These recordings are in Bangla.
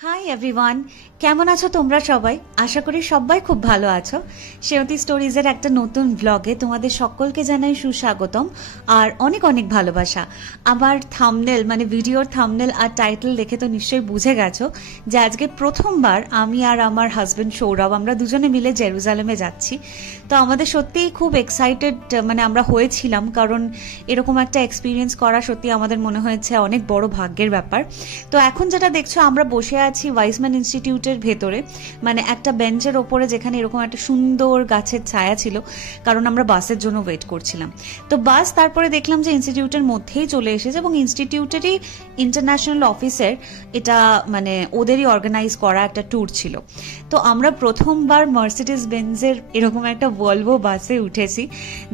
হাই এভরিওয়ান, কেমন আছো তোমরা সবাই? আশা করি সবাই খুব ভালো আছো। সেয়তী স্টোরিজের একটা নতুন ব্লগে তোমাদের সকলকে জানাই সুস্বাগতম আর অনেক অনেক ভালোবাসা। আমার থাম্বনেল মানে ভিডিওর থাম্বনেল আর টাইটেল দেখে তো নিশ্চয়ই বুঝে গেছো যে আজকে প্রথমবার আমি আর আমার হাজবেন্ড সৌরভ আমরা দুজনে মিলে জেরুজালেমে যাচ্ছি। তো আমাদের সত্যিই খুব এক্সাইটেড মানে আমরা হয়েছিলাম, কারণ এরকম একটা এক্সপিরিয়েন্স করা সত্যি আমাদের মনে হয়েছে অনেক বড় ভাগ্যের ব্যাপার। তো এখন যেটা দেখছো আমরা বসে আছি ওয়াইসম্যান ইনস্টিটিউটের ভেতরে, মানে একটা বেঞ্চের ওপরে, যেখানে এরকম একটা সুন্দর গাছের ছায়া ছিল, কারণ আমরা বাসের জন্য ওয়েট করছিলাম। তো বাস তারপরে দেখলাম যে ইনস্টিটিউটের মধ্যেই চলে এসেছে এবং ইনস্টিটিউটেরই ইন্টারন্যাশনাল অফিসের এটা মানে ওদেরই অর্গানাইজ করা একটা ট্যুর ছিল। তো আমরা প্রথমবার মার্সিডিজ বেঞ্জের এরকম একটা ভলভো বাসে উঠেছি,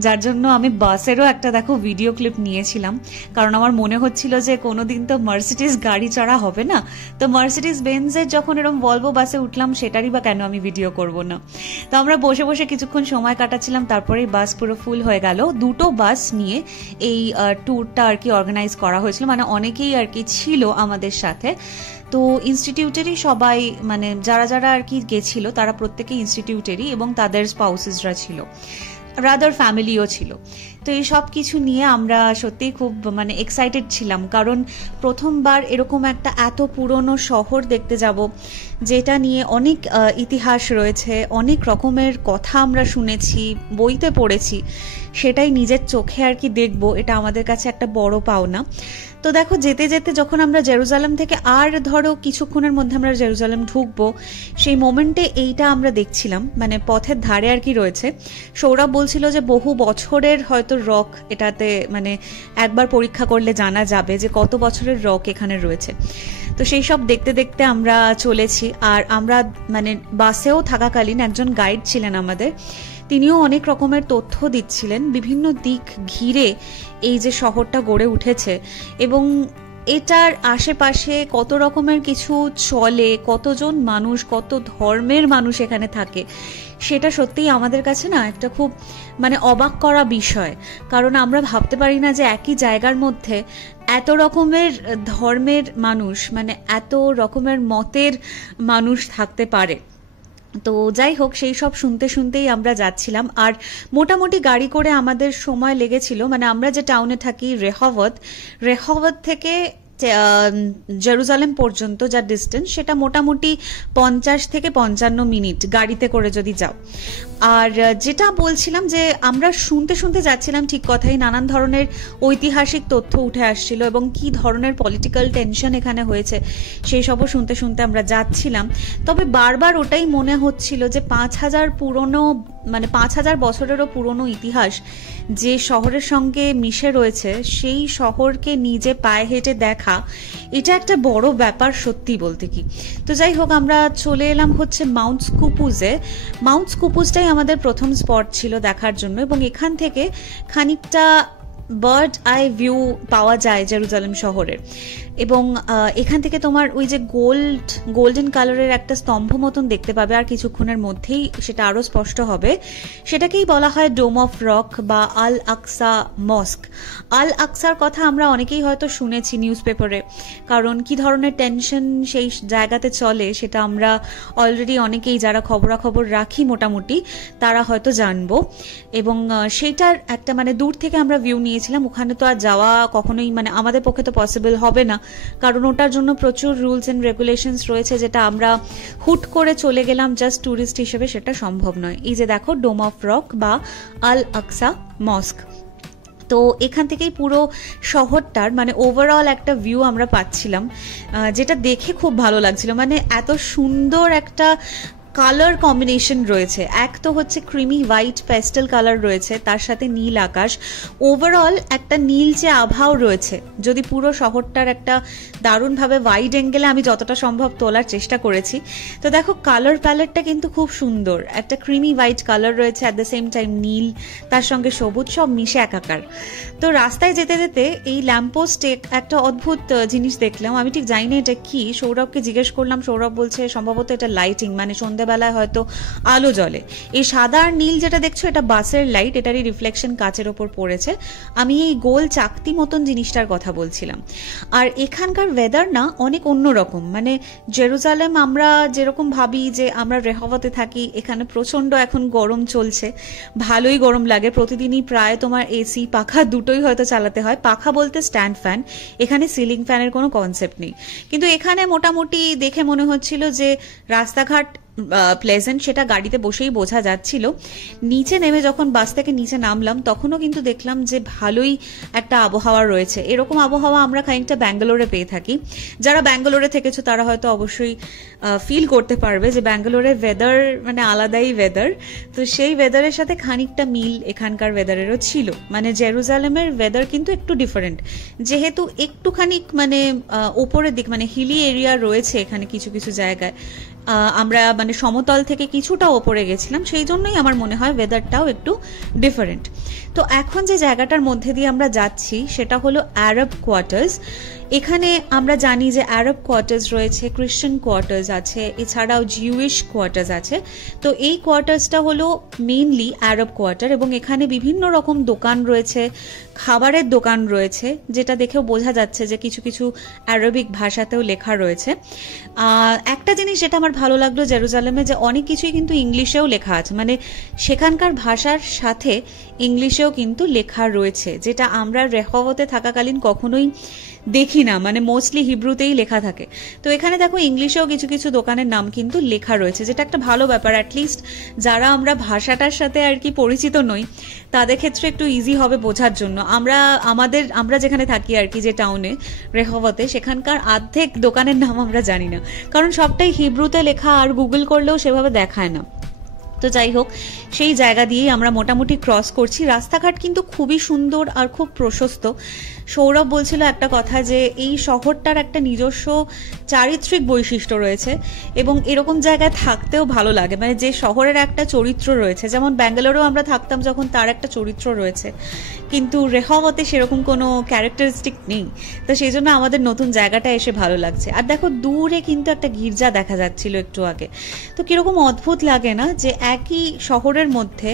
যার জন্য আমি বাসেরও একটা দেখো ভিডিও ক্লিপ নিয়েছিলাম, কারণ আমার মনে হচ্ছিল যে কোনোদিন তো মার্সিডিজ গাড়ি চড়া হবে না, তো মার্সিডিজ বেঞ্জের যখন এরকম ভলভো বাসে উঠলাম সেটারই বা কেন আমি ভিডিও করব না। তো আমরা বসে বসে কিছুক্ষণ সময় কাটাচ্ছিলাম, তারপরেই বাস পুরো ফুল হয়ে গেল। দুটো বাস নিয়ে এই ট্যুরটা আর কি অর্গানাইজ করা হয়েছিল, মানে অনেকেই আর কি ছিল আমাদের সাথে। তো ইনস্টিটিউটেরই সবাই, মানে যারা যারা আর কি গেছিল তারা প্রত্যেকেই ইনস্টিটিউটেরই এবং তাদের স্পাউসেসরা ছিল, রাদার ফ্যামিলিও ছিল। তো এই সব কিছু নিয়ে আমরা সত্যিই খুব মানে এক্সাইটেড ছিলাম, কারণ প্রথমবার এরকম একটা এত পুরনো শহর দেখতে যাব, যেটা নিয়ে অনেক ইতিহাস রয়েছে, অনেক রকমের কথা আমরা শুনেছি, বইতে পড়েছি, সেটাই নিজের চোখে আর কি দেখবো, এটা আমাদের কাছে একটা বড় পাওনা। তো দেখো যেতে যেতে যখন আমরা জেরুজালেম থেকে আর ধরো কিছুক্ষণের মধ্যে আমরা জেরুজালেম ঢুকবো, সেই মোমেন্টে এইটা আমরা দেখছিলাম, মানে পথের ধারে আর কি রয়েছে। সৌরভ বলছিল যে বহু বছরের হয়তো রক এটাতে, মানে একবার পরীক্ষা করলে জানা যাবে যে কত বছরের রক এখানে রয়েছে। তো সেই সব দেখতে দেখতে আমরা চলেছি, আর আমরা মানে বাসেও থাকাকালীন একজন গাইড ছিলেন আমাদের, তিনিও অনেক রকমের তথ্য দিচ্ছিলেন বিভিন্ন দিক ঘিরে এই যে শহরটা গড়ে উঠেছে এবং এটার আশেপাশে কত রকমের কিছু চলে, কতজন মানুষ, কত ধর্মের মানুষ এখানে থাকে, সেটা সত্যিই আমাদের কাছে না একটা খুব মানে অবাক করা বিষয়। কারণ আমরা ভাবতে পারি না যে একই জায়গার মধ্যে এত রকমের ধর্মের মানুষ, মানে এত রকমের মতের মানুষ থাকতে পারে। তো যাই হোক, সেই সব শুনতে শুনতেই আমরা যাচ্ছিলাম, আর মোটামুটি গাড়ি করে আমাদের সময় লেগেছিল, মানে আমরা যে টাউনে থাকি রেহওয়াত থেকে জেরুজালেম পর্যন্ত যা ডিস্টেন্স, সেটা মোটামুটি 50 থেকে 55 মিনিট গাড়িতে করে যদি যাও। আর যেটা বলছিলাম যে আমরা শুনতে শুনতে যাচ্ছিলাম, ঠিক কথাই, নানান ধরনের ঐতিহাসিক তথ্য উঠে আসছিল এবং কি ধরনের পলিটিক্যাল টেনশন এখানে হয়েছে সেই সবও শুনতে শুনতে আমরা যাচ্ছিলাম। তবে বারবার ওটাই মনে হচ্ছিল যে 5000 পুরনো, মানে 5000 বছরেরও পুরনো ইতিহাস যে শহরের সঙ্গে মিশে রয়েছে, সেই শহরকে নিজে পায়ে হেঁটে দেখা, এটা একটা বড় ব্যাপার সত্যি বলতে কি। তো যাই হোক, আমরা চলে এলাম হচ্ছে মাউন্ট স্কুপুজে। মাউন্ট স্কুপুজটাই আমাদের প্রথম স্পট ছিল দেখার জন্য, এবং এখান থেকে খানিকটা বার্ড আই ভিউ পাওয়া যায় জেরুজালেম শহরের। এবং এখান থেকে তোমার ওই যে গোল্ডেন কালারের একটা স্তম্ভ মতন দেখতে পাবে, আর কিছুক্ষণের মধ্যেই সেটা আরো স্পষ্ট হবে। সেটাকেই বলা হয় ডোম অফ রক বা আল আকসা মস্ক। আল আকসার কথা আমরা অনেকেই হয়তো শুনেছি নিউজ পেপারে, কারণ কি ধরনের টেনশন সেই জায়গাতে চলে সেটা আমরা অলরেডি অনেকেই যারা খবরাখবর রাখি মোটামুটি তারা হয়তো জানবো। এবং সেইটার একটা মানে দূর থেকে আমরা ভিউ নিয়েছিলাম। ওখানে তো আর যাওয়া কখনোই মানে আমাদের পক্ষে তো পসিবল হবে না, কারণ ওটার জন্য প্রচুর রুলস এন্ড রেগুলেশনস রয়েছে, যেটা আমরা হুট করে চলে গেলাম জাস্ট ট্যুরিস্ট হিসেবে সেটা সম্ভব নয়। এই যে দেখো ডোম অফ রক বা আল আকসা মস্ক, তো এখান থেকেই পুরো শহরটার মানে ওভারঅল একটা ভিউ আমরা পাচ্ছিলাম, যেটা দেখে খুব ভালো লাগছিল। মানে এত সুন্দর একটা কালার কম্বিনেশন রয়েছে, এক তো হচ্ছে ক্রিমি হোয়াইট প্যাস্টেল কালার রয়েছে, তার সাথে নীল আকাশ, ওভারঅল একটা নীলচে আভাও রয়েছে। যদি পুরো শহরটার একটা দারুণভাবে ওয়াইড অ্যাঙ্গেলে আমি যতটা সম্ভব তোলার চেষ্টা করেছি। তো দেখো কালার প্যালেটটা কিন্তু খুব সুন্দর, একটা ক্রিমি হোয়াইট কালার রয়েছে, অ্যাট দ্য সেম টাইম নীল, তার সঙ্গে সবুজ, সব মিশে একাকার। তো রাস্তায় যেতে যেতে এই ল্যাম্পপোস্টে একটা অদ্ভুত জিনিস দেখলাম, আমি ঠিক জানি না এটা কি। সৌরভকে জিজ্ঞেস করলাম, সৌরভ বলছে সম্ভবত এটা লাইটিং, মানে সন্ধ্যা বেলায় হয়তো আলো জ্বলে। এই সাদা আর নীল যেটা দেখছো এটা বাসের লাইট, এটারই রিফ্লেকশন কাচের ওপর পড়েছে। আমি এই গোল চাকতি মতন জিনিসটার কথা বলছিলাম। আর এখানকার ওয়েদার না অনেক অন্যরকম, মানে জেরুজালেম আমরা যেরকম ভাবি যে আমরা রেহওয়াতে থাকি, এখানে প্রচন্ড এখন গরম চলছে, ভালোই গরম লাগে, প্রতিদিনই প্রায় তোমার এসি পাখা দুটোই হয়তো চালাতে হয়। পাখা বলতে স্ট্যান্ড ফ্যান, এখানে সিলিং ফ্যানের কোনো কনসেপ্ট নেই। কিন্তু এখানে মোটামুটি দেখে মনে হচ্ছিল যে রাস্তাঘাট প্লেজেন্ট, সেটা গাড়িতে বসেই বোঝা যাচ্ছিল। নিচে নেমে যখন বাস থেকে নিচে নামলাম তখনও কিন্তু দেখলাম যে ভালোই একটা আবহাওয়া রয়েছে। এরকম আবহাওয়া আমরা খানিকটা ব্যাঙ্গালোরে পেয়ে থাকি। যারা ব্যাঙ্গালোরে থেকেছো তারা হয়তো অবশ্যই ফিল করতে পারবে যে ব্যাঙ্গালোরের ওয়েদার মানে আলাদাই ওয়েদার। তো সেই ওয়েদারের সাথে খানিকটা মিল এখানকার ওয়েদারেরও ছিল। মানে জেরুজালেমের ওয়েদার কিন্তু একটু ডিফারেন্ট, যেহেতু একটুখানি মানে ওপরের দিক মানে হিলি এরিয়া রয়েছে এখানে কিছু কিছু জায়গায়। আমরা মানে সমতল থেকে কিছুটা ওপরে গেছিলাম, সেই জন্যই আমার মনে হয় ওয়েদারটাও একটু ডিফারেন্ট। তো এখন যে জায়গাটার মধ্যে দিয়ে আমরা যাচ্ছি সেটা হলো আরব কোয়ার্টার্স। এখানে আমরা জানি যে আরব কোয়ার্টার্স রয়েছে, ক্রিশ্চিয়ান কোয়ার্টার্স আছে, এছাড়াও জিউইশ কোয়ার্টার্স আছে। তো এই কোয়ার্টার্সটা হলো মেইনলি আরব কোয়ার্টার, এবং এখানে বিভিন্ন রকম দোকান রয়েছে, খাবারের দোকান রয়েছে, যেটা দেখেও বোঝা যাচ্ছে যে কিছু কিছু আরবিক ভাষাতেও লেখা রয়েছে। একটা জিনিস যেটা আমার ভালো লাগলো জেরুজালেমে, যে অনেক কিছুই কিন্তু ইংলিশেও লেখা আছে, মানে সেখানকার ভাষার সাথে ইংলিশেও কিন্তু লেখা রয়েছে, যেটা আমরা রেহওয়াতে থাকাকালীন কখনোই দেখি না, মানে মোস্টলি হিব্রুতেই লেখা থাকে। তো এখানে দেখো ইংলিশেও কিছু কিছু দোকানের নাম কিন্তু লেখা রয়েছে, যেটা একটা ভালো ব্যাপার। অ্যাটলিস্ট যারা আমরা ভাষাটার সাথে আর কি পরিচিত নই তাদের ক্ষেত্রে একটু ইজি হবে বোঝার জন্য। আমরা যেখানে থাকি আর কি, যে টাউনে রেহওয়াতে, সেখানকার অর্ধেক দোকানের নাম আমরা জানি না, কারণ সবটাই হিব্রুতে লেখা আর গুগল করলেও সেভাবে দেখায় না। তো যাই হোক, সেই জায়গা দিয়েই আমরা মোটামুটি ক্রস করছি। রাস্তাঘাট কিন্তু খুবই সুন্দর আর খুব প্রশস্ত। সৌরভ বলছিল একটা কথা যে এই শহরটার একটা নিজস্ব চারিত্রিক বৈশিষ্ট্য রয়েছে, এবং এরকম জায়গায় থাকতেও ভালো লাগে, মানে যে শহরের একটা চরিত্র রয়েছে। যেমন ব্যাঙ্গালোরেও আমরা থাকতাম যখন, তার একটা চরিত্র রয়েছে, কিন্তু রেহওয়াতে সেরকম কোনো ক্যারেক্টারিস্টিক নেই। তো সেই জন্য আমাদের নতুন জায়গাটা এসে ভালো লাগছে। আর দেখো দূরে কিন্তু একটা গির্জা দেখা যাচ্ছিল একটু আগে। তো কিরকম অদ্ভুত লাগে না যে একই শহরের মধ্যে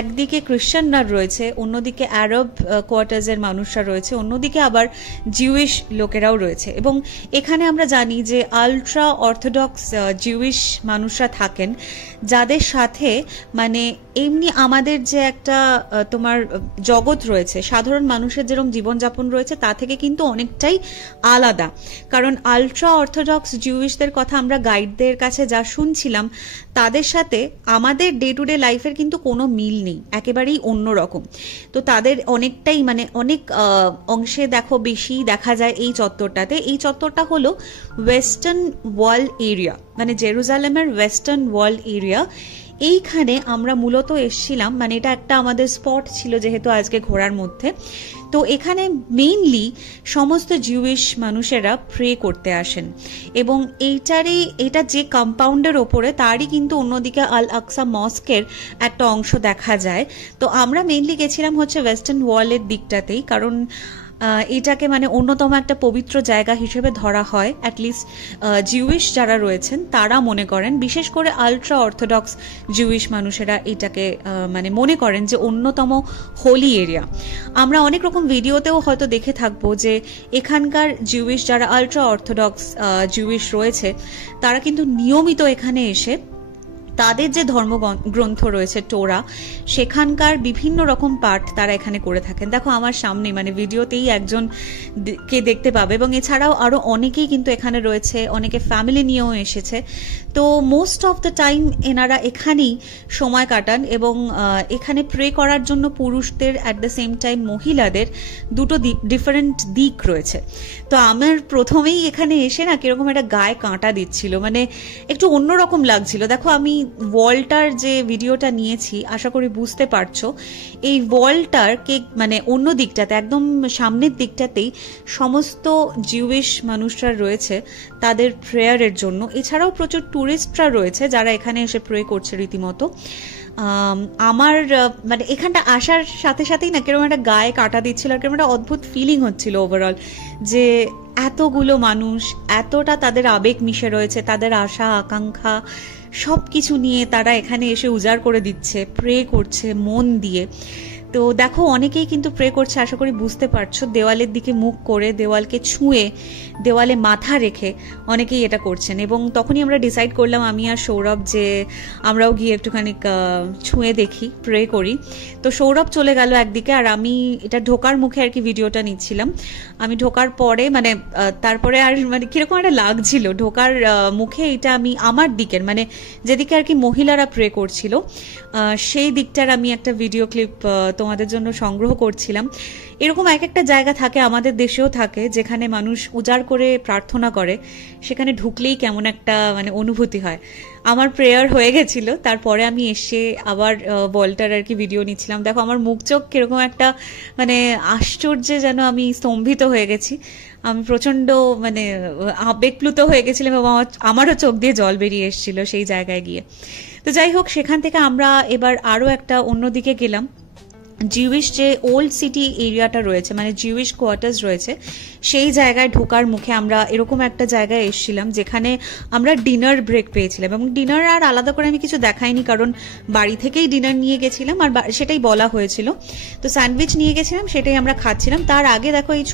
একদিকে ক্রিশ্চিয়ানরা রয়েছে, অন্যদিকে আরব কোয়ার্টার্সের মানুষরা রয়েছে, অন্যদিকে আবার জিউইশ লোকেরাও রয়েছে। এবং এখানে আমরা জানি যে আলট্রা অর্থোডক্স জিউইশ মানুষরা থাকেন, যাদের সাথে মানে এমনি আমাদের যে একটা তোমার জগৎ রয়েছে, সাধারণ মানুষের যেরকম জীবনযাপন রয়েছে, তা থেকে কিন্তু অনেকটাই আলাদা। কারণ আলট্রা অর্থোডক্স জিউইশদের কথা আমরা গাইডদের কাছে যা শুনছিলাম, তাদের সাথে আমাদের ডে টু ডে লাইফের কিন্তু কোনো মিল নেই, একেবারেই অন্যরকম। তো তাদের অনেকটাই মানে অনেক অংশে দেখো বেশি দেখা যায় এই চত্বরটাতে। এই চত্বরটা হলো ওয়েস্টার্ন ওয়াল এরিয়া, মানে জেরুজালেমের ওয়েস্টার্ন ওয়াল এরিয়া। এইখানে আমরা মূলত এসছিলাম, মানে এটা একটা আমাদের স্পট ছিল যেহেতু আজকে ঘোরার মধ্যে। তো এখানে মেইনলি সমস্ত জিউইশ মানুষেরা প্রে করতে আসেন, এবং এটা যে কম্পাউন্ডের ওপরে, তারই কিন্তু অন্যদিকে আল আকসা মস্কের একটা অংশ দেখা যায়। তো আমরা মেইনলি গেছিলাম হচ্ছে ওয়েস্টার্ন ওয়ালের দিকটাতেই, কারণ এটাকে মানে অন্যতম একটা পবিত্র জায়গা হিসেবে ধরা হয়। অ্যাটলিস্ট জিউইশ যারা রয়েছেন তারা মনে করেন, বিশেষ করে আলট্রা অর্থোডক্স জিউইশ মানুষেরা এটাকে মানে মনে করেন যে অন্যতম হোলি এরিয়া। আমরা অনেক রকম ভিডিওতেও হয়তো দেখে থাকবো যে এখানকার জিউইশ যারা আলট্রা অর্থোডক্স জিউইশ রয়েছে, তারা কিন্তু নিয়মিত এখানে এসে তাদের যে ধর্মগ্রন্থ রয়েছে টোরা, সেখানকার বিভিন্ন রকম পাঠ তারা এখানে করে থাকেন। দেখো আমার সামনে মানে ভিডিওতেই একজন কে দেখতে পাবে, এবং এছাড়াও আরো অনেকেই কিন্তু এখানে রয়েছে, অনেকে ফ্যামিলি নিয়েও এসেছে। তো মোস্ট অফ দ্য টাইম এনারা এখানেই সময় কাটান, এবং এখানে প্রে করার জন্য পুরুষদের অ্যাট দ্য সেম টাইম মহিলাদের দুটো ডিফারেন্ট দিক রয়েছে। তো আমার প্রথমেই এখানে এসে না কিরকম একটা গায়ে কাঁটা দিচ্ছিল, মানে একটু অন্যরকম লাগছিল। দেখো আমি ওয়ালটার যে ভিডিওটা নিয়েছি, আশা করি বুঝতে পারছো, এই ওয়ালটার কে মানে অন্য দিকটাতে একদম সামনের দিকটাতেই সমস্ত জিউইশ মানুষরা রয়েছে তাদের প্রেয়ারের জন্য। এছাড়াও প্রচুর টুরিস্টরা রয়েছে যারা এখানে এসে প্রে করছে রীতিমতো। আমার মানে এখানটা আসার সাথে সাথেই না কিরকম একটা গায়ে কাটা দিচ্ছিল, আর কিরকম একটা অদ্ভুত ফিলিং হচ্ছিল ওভারঅল, যে এতগুলো মানুষ, এতটা তাদের আবেগ মিশে রয়েছে, তাদের আশা আকাঙ্ক্ষা, সব কিছু নিয়ে তারা এখানে এসে উজাড় করে দিচ্ছে, প্রে করছে মন দিয়ে। তো দেখো অনেকেই কিন্তু প্রে করছে, আশা করি বুঝতে পারছো, দেওয়ালের দিকে মুখ করে, দেওয়ালকে ছুঁয়ে, দেওয়ালে মাথা রেখে অনেকেই এটা করছেন। এবং তখনই আমরা ডিসাইড করলাম, আমি আর সৌরভ, যে আমরাও গিয়ে একটুখানি ছুঁয়ে দেখি, প্রে করি। তো সৌরভ চলে গেল একদিকে, আর আমি এটা ঢোকার মুখে আর কি ভিডিওটা নিচ্ছিলাম। আমি ঢোকার পরে মানে তারপরে আর মানে কিরকম একটা লাগছিল ঢোকার মুখে, এটা আমি আমার দিকের মানে যেদিকে আর কি মহিলারা প্রে করছিল সেই দিকটার আমি একটা ভিডিও ক্লিপ তোমাদের জন্য সংগ্রহ করছিলাম। এরকম এক একটা জায়গা থাকে, আমাদের দেশেও থাকে, যেখানে মানুষ উজাড় করে প্রার্থনা করে, সেখানে ঢুকলেই কেমন একটা মানে অনুভূতি হয়। আমার প্রেয়ার হয়ে গেছিল, তারপরে আমি এসে আবার বলটার আর কি ভিডিও নিচ্ছিলাম। দেখো আমার মুখ চোখ কিরকম একটা মানে আশ্চর্যে যেন আমি স্তম্ভিত হয়ে গেছি। আমি প্রচন্ড মানে আবেগপ্লুত হয়ে গেছিলাম এবং আমারও চোখ দিয়ে জল বেরিয়ে এসেছিল সেই জায়গায় গিয়ে। তো যাই হোক, সেখান থেকে আমরা এবার আরো একটা অন্যদিকে গেলাম। জিউইশ যে ওল্ড সিটি এরিয়াটা রয়েছে, মানে জিউইশ কোয়ার্টার্স রয়েছে, সেই জায়গায় ঢোকার মুখে আমরা এরকম একটা জায়গায় এসেছিলাম যেখানে আমরা ডিনার ব্রেক পেয়েছিলাম। এবং ডিনার আর আলাদা করে আমি কিছু দেখাইনি, কারণ বাড়ি থেকেই ডিনার নিয়ে গেছিলাম আর সেটাই বলা হয়েছিল। তো স্যান্ডউইচ নিয়ে গেছিলাম, সেটাই আমরা খাচ্ছিলাম। তার আগে দেখো এই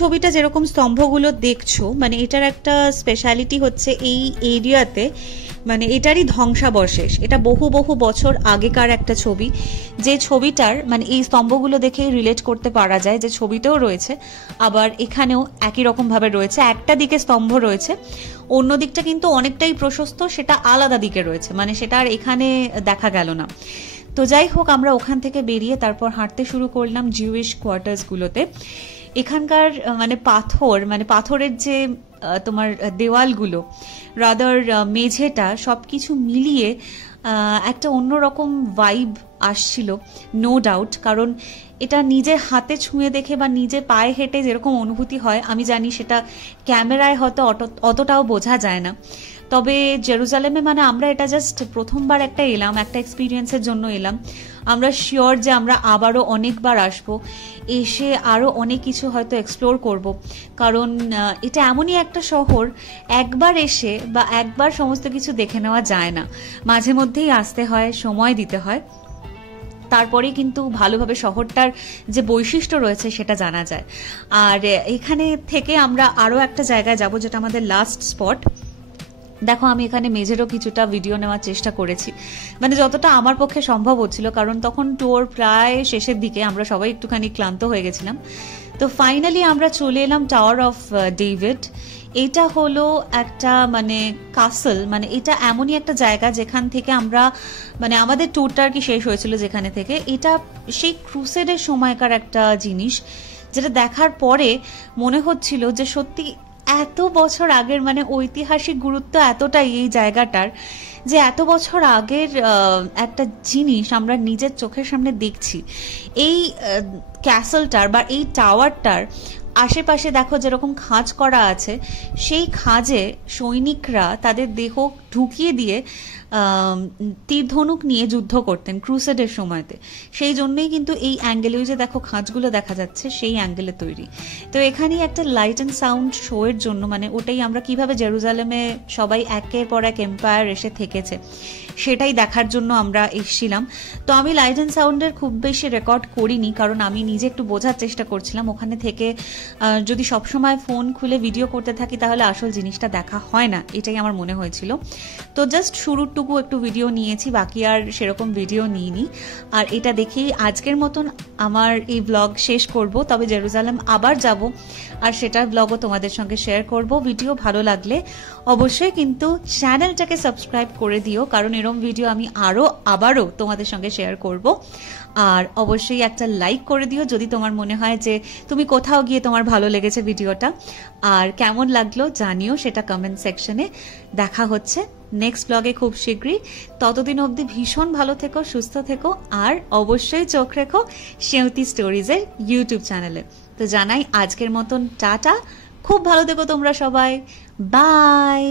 ছবিটা যেরকম স্তম্ভগুলো দেখছো, মানে এটার একটা স্পেশালিটি হচ্ছে এই এরিয়াতে মানে এটারই ধ্বংসাবশেষ। এটা বহু বহু বছর আগেকার একটা ছবি, যে ছবিটার মানে এই স্তম্ভগুলো দেখে রিলেট করতে পারা যায় যে ছবিতেও রয়েছে, আবার এখানেও একই রকম ভাবে রয়েছে। একটা দিকে স্তম্ভ রয়েছে, অন্য দিকটা কিন্তু অনেকটাই প্রশস্ত, সেটা আলাদা দিকে রয়েছে, মানে সেটা আর এখানে দেখা গেল না। তো যাই হোক, আমরা ওখান থেকে বেরিয়ে তারপর হাঁটতে শুরু করলাম জিউইশ কোয়ার্টার্স গুলোতে। এখানকার মানে পাথরের যে তোমার দেওয়ালগুলো, রাদার মেঝেটা, সবকিছু মিলিয়ে একটা অন্যরকম ভাইব আসছিল, নো ডাউট। কারণ এটা নিজের হাতে ছুঁয়ে দেখে বা নিজে পায়ে হেঁটে যেরকম অনুভূতি হয়, আমি জানি সেটা ক্যামেরায় হয়তো অতটাও বোঝা যায় না। তবে জেরুজালেমে মানে আমরা এটা জাস্ট প্রথমবার একটা এক্সপিরিয়েন্সের জন্য এলাম। আমরা শিওর যে আমরা আবারও অনেকবার আসবো, এসে আরও অনেক কিছু হয়তো এক্সপ্লোর করব। কারণ এটা এমনই একটা শহর, একবার এসে বা একবার সমস্ত কিছু দেখে নেওয়া যায় না, মাঝে মধ্যেই আসতে হয়, সময় দিতে হয়, তারপরেই কিন্তু ভালোভাবে শহরটার যে বৈশিষ্ট্য রয়েছে সেটা জানা যায়। আর এখানে থেকে আমরা আরও একটা জায়গায় যাব, যেটা আমাদের লাস্ট স্পট। দেখো আমি এখানে মেঝেরও কিছুটা ভিডিও নেওয়ার চেষ্টা করেছি, মানে যতটা আমার পক্ষে সম্ভব হচ্ছিল, কারণ তখন ট্যুর প্রায় শেষের দিকে, আমরা সবাই একটুখানি ক্লান্ত হয়ে গেছিলাম। তো ফাইনালি আমরা চলে এলাম টাওয়ার অফ ডেভিড। এটা হলো একটা মানে কাসল, মানে এটা এমনই একটা জায়গা যেখান থেকে আমরা মানে আমাদের ট্যুরটা আর কি শেষ হয়েছিল যেখানে থেকে। এটা সেই ক্রুসেডের সময়কার একটা জিনিস, যেটা দেখার পরে মনে হচ্ছিল যে সত্যি এত বছর আগের মানে ঐতিহাসিক গুরুত্ব এতটাই এই জায়গাটার, যে এত বছর আগের একটা জিনিস আমরা নিজের চোখের সামনে দেখছি। এই ক্যাসলটার বা এই টাওয়ারটার আশেপাশে দেখো যেরকম খাঁজ করা আছে, সেই খাঁজে সৈনিকরা তাদের দেহ ঢুকিয়ে দিয়ে তীর ধনুক নিয়ে যুদ্ধ করতেন ক্রুসেডের সময়তে। সেই জন্যই কিন্তু এই অ্যাঙ্গেলে, যে দেখো খাঁজগুলো দেখা যাচ্ছে, সেই অ্যাঙ্গেলে তৈরি। তো এখানেই একটা লাইট অ্যান্ড সাউন্ড শো এর জন্য, মানে ওটাই আমরা কিভাবে জেরুজালেমে সবাই একের পর এক এম্পায়ার এসে থেকেছে সেটাই দেখার জন্য আমরা এসেছিলাম। তো আমি লাইট অ্যান্ড সাউন্ডের খুব বেশি রেকর্ড করিনি, কারণ আমি নিজে একটু বোঝার চেষ্টা করছিলাম। ওখানে থেকে যদি সবসময় ফোন খুলে ভিডিও করতে থাকি তাহলে আসল জিনিসটা দেখা হয় না, এটাই আমার মনে হয়েছিল। তো জাস্ট শুরুরটুকু একটু ভিডিও নিয়েছি, বাকি আর সেরকম ভিডিও নিইনি। আর এটা দেখেই আজকের মতন আমার এই ব্লগ শেষ করব। তবে জেরুজালেম আবার যাব, আর সেটার ব্লগও তোমাদের সঙ্গে শেয়ার করব। ভিডিও ভালো লাগলে অবশ্যই কিন্তু চ্যানেলটাকে সাবস্ক্রাইব করে দিও, কারণ এরকম ভিডিও আমি আবারও তোমাদের সঙ্গে শেয়ার করব। আর অবশ্যই একটা লাইক করে দিও যদি তোমার মনে হয় যে তুমি কোথাও গিয়ে তোমার ভালো লেগেছে ভিডিওটা। আর কেমন লাগলো জানিও সেটা কমেন্ট সেকশনে। দেখা হচ্ছে নেক্সট ব্লগে খুব শীঘ্রই। ততদিন অবধি ভীষণ ভালো থেকো, সুস্থ থেকো, আর অবশ্যই চোখ রেখো সেঁওতি স্টোরিজের ইউটিউব চ্যানেলে। তো জানাই আজকের মতন টাটা, খুব ভালো থেকো তোমরা সবাই, বাই।